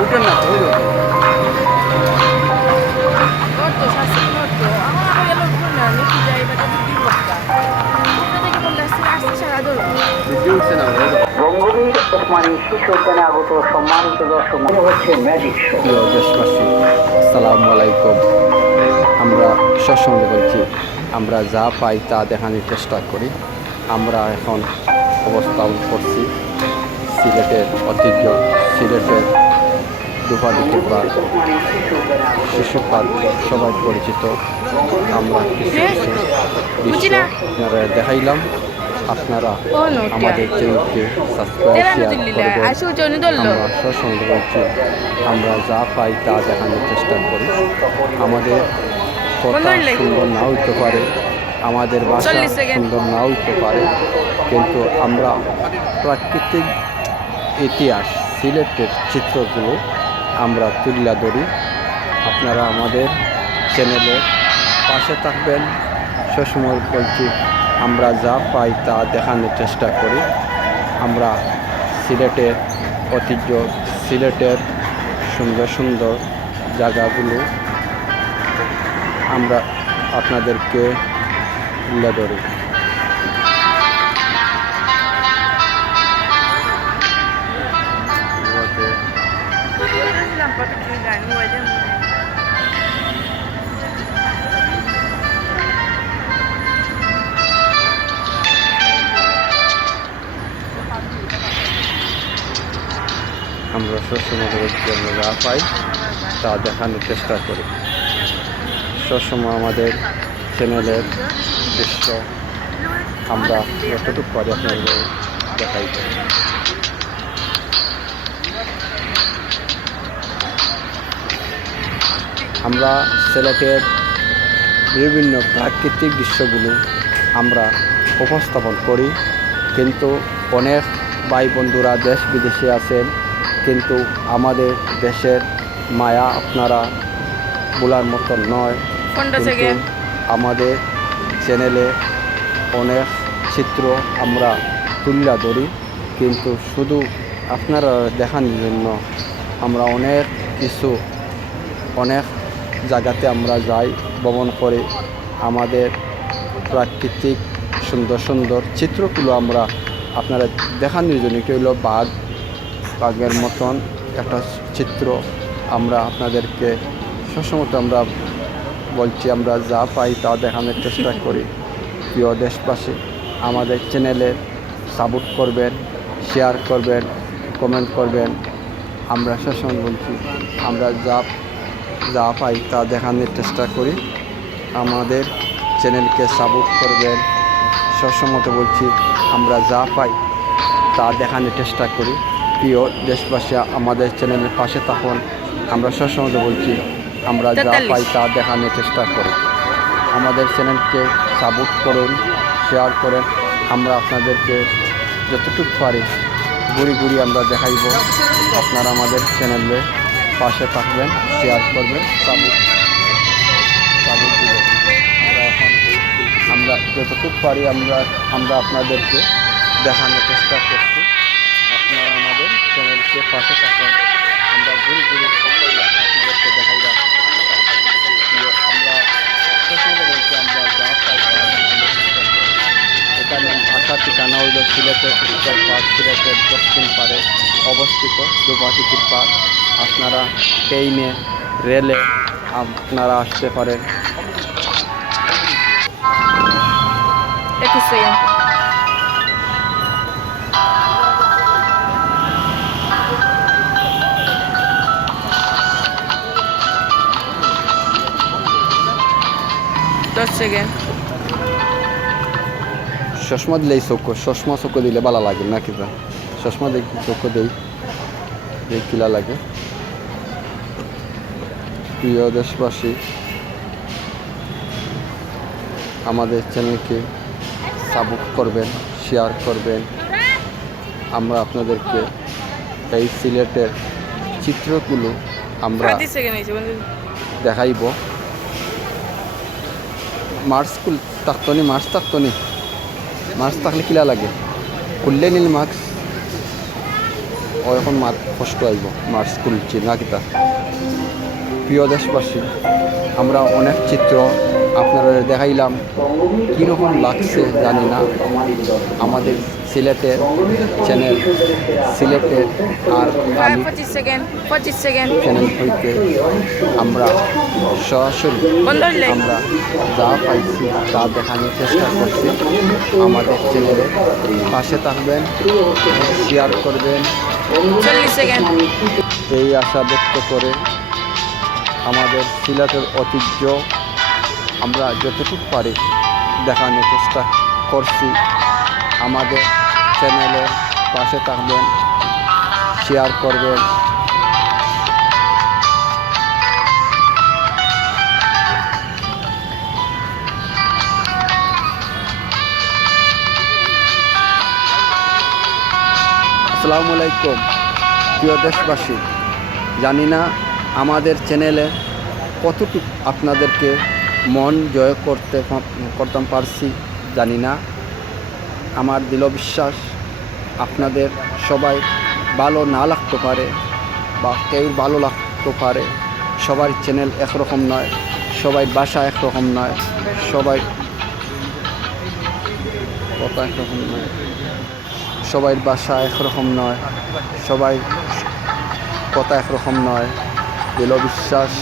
উঠেন না তো Molto, sassi molto. Ah, io lo buono, mi ti dai per di bocca. Guardate che con la stessa c'era dove. বেশি উঠছে না রঙ্গবীর ওসমানী শিশু উদ্যানে আগত সম্মানিত দর্শক মনে হচ্ছে ম্যাজিক শো। প্রিয় দেশবাসী, আসসালামু আলাইকুম। আমরা সৎসঙ্গে বলছি, আমরা যা পাই তা দেখানোর চেষ্টা করি। আমরা এখন অবস্থান করছি সিলেটের ঐতিহ্য, সিলেটের দুপাদিকের পার্ক, শিশু পার্ক সবাই পরিচিত। আমরা কিছু কিছু দৃশ্য আপনারা দেখাইলাম। আপনারা আমাদের চ্যানেলকে সাবস্ক্রাইব শেয়ার করবেন। আমরা সৎসঙ্গে বলছি, আমরা যা পাই তা দেখানোর চেষ্টা করি। আমাদের কথা সুন্দর নাও হইতে পারে, আমাদের ভাষা সুন্দর নাও হইতে পারে, কিন্তু আমরা প্রাকৃতিক ইতিহাস সিলেটের চিত্রগুলো আমরা তুলে ধরি। আপনারা আমাদের চ্যানেলের পাশে থাকবেন। সবসময় বলছি, আমরা যা পাই তা দেখানোর চেষ্টা করি। আমরা সিলেটের ঐতিহ্য, সিলেটের সুন্দর সুন্দর জায়গাগুলো আমরা আপনাদেরকে তুলে ধরি। আমরা সবসময় বলছি, আমরা যা পাই তা দেখানোর চেষ্টা করি। সবসময় আমাদের চ্যানেলের দৃশ্য আমরা যতটুকু পারি আপনাদের দেখাই। আমরা সিলেটের বিভিন্ন প্রাকৃতিক দৃশ্যগুলো আমরা উপস্থাপন করি, কিন্তু অনেক ভাই বন্ধুরা দেশ বিদেশে আছেন, কিন্তু আমাদের দেশের মায়া আপনারা বলার মতো নয়। কিন্তু আমাদের চ্যানেলে অনেক চিত্র আমরা তুলে ধরি, কিন্তু শুধু আপনারা দেখানোর জন্য আমরা অনেক কিছু অনেক জায়গাতে আমরা যাই, ভ্রমণ করে আমাদের প্রাকৃতিক সুন্দর সুন্দর চিত্রগুলো আমরা আপনারা দেখানোর জন্য, কি হলো বাঘের মতন একটা চিত্র আমরা আপনাদেরকে সবসময় আমরা বলছি, আমরা যা পাই তা দেখানোর চেষ্টা করি। প্রিয় দেশবাসী, আমাদের চ্যানেলে সাপোর্ট করবেন, শেয়ার করবেন, কমেন্ট করবেন। আমরা সবসময় বলছি, আমরা যা পাই তা দেখানোর চেষ্টা করি। আমাদের চ্যানেলকে সাপোর্ট করবেন। সবসময় বলছি, আমরা যা পাই তা দেখানোর চেষ্টা করি। প্রিয় দেশবাসী, আমাদের চ্যানেলের পাশে থাকুন। আমরা সবসময় বলছি, আমরা যা পাই তা দেখানোর চেষ্টা করি। আমাদের চ্যানেলকে সাপোর্ট করুন, শেয়ার করেন। আমরা আপনাদেরকে যতটুকু পারি ঘুরি আমরা দেখাইব। আপনারা আমাদের চ্যানেলে পাশে থাকবেন, শেয়ার করবেন, সাপোর্ট দিবেন। আমরা যতটুকু পারি আমরা আপনাদেরকে দেখানোর চেষ্টা করছি। আপনারা আমাদের চ্যানেলকে পাশে থাকুন। আমরা ঘুরি আপনাদেরকে দেখাইলাম। আমরা বলছি, আমরা যা পাই এখানে আসার ঠিকানা হইল সিলেটের উত্তর পার্ক, সিলেটের দক্ষিণ পাড়ে অবস্থিত দুপাদিকের পার্ক। আপনারা ট্রেনে, রেলে আপনারা আসতে পারেন। চশমা দিলেই চশমা দিলে ভালো লাগে না, কিবা চশমা দেখি চোখ দেই কিলা লাগে। প্রিয় দেশবাসী, আমাদের চ্যানেলকে সাপোর্ট করবেন, শেয়ার করবেন। আমরা আপনাদেরকে এই সিলেটের চিত্রগুলো আমরা দেখাইব। মার্চ থাকলে কিলা লাগে, খুললে নীল মাস্ক ও এখন মার কষ্ট আইব মার স্কুল চিনা কিতা। প্রিয় দেশবাসী, আমরা অনেক চিত্র আপনারা দেখাইলাম, কীরকম লাগছে জানি না। আমাদের সিলেটের চ্যানেল, সিলেটের আর ভাই আমি 25 সেকেন্ড চ্যানেল হইতে আমরা সরাসরি বন্ধ হইলে আমরা যা পাইছি তা দেখানোর চেষ্টা করছি। আমাদের চ্যানেলে পাশে থাকবেন, শেয়ার করবেন 40 সেকেন্ড। এই আশা ব্যক্ত করে আমাদের সিলেটের ঐতিহ্য আমরা যতটুকু পারি দেখানোর চেষ্টা করছি। আমাদের চ্যানেলে পাশে থাকবেন, শেয়ার করবেন। আসসালামু আলাইকুম প্রিয় দেশবাসী, জানি না আমাদের চ্যানেলে কতটুকু আপনাদেরকে মন জয় করতে পারছি জানি না। আমার দৃঢ় বিশ্বাস আপনাদের সবাই ভালো না লাগতে পারে বা কেউ ভালো লাগতে পারে। সবার চ্যানেল একরকম নয়, সবাই ভাষা একরকম নয়, সবাই কথা একরকম নয়, সবাই ভাষা একরকম নয়, সবাই কথা একরকম নয়। দৃঢ় বিশ্বাস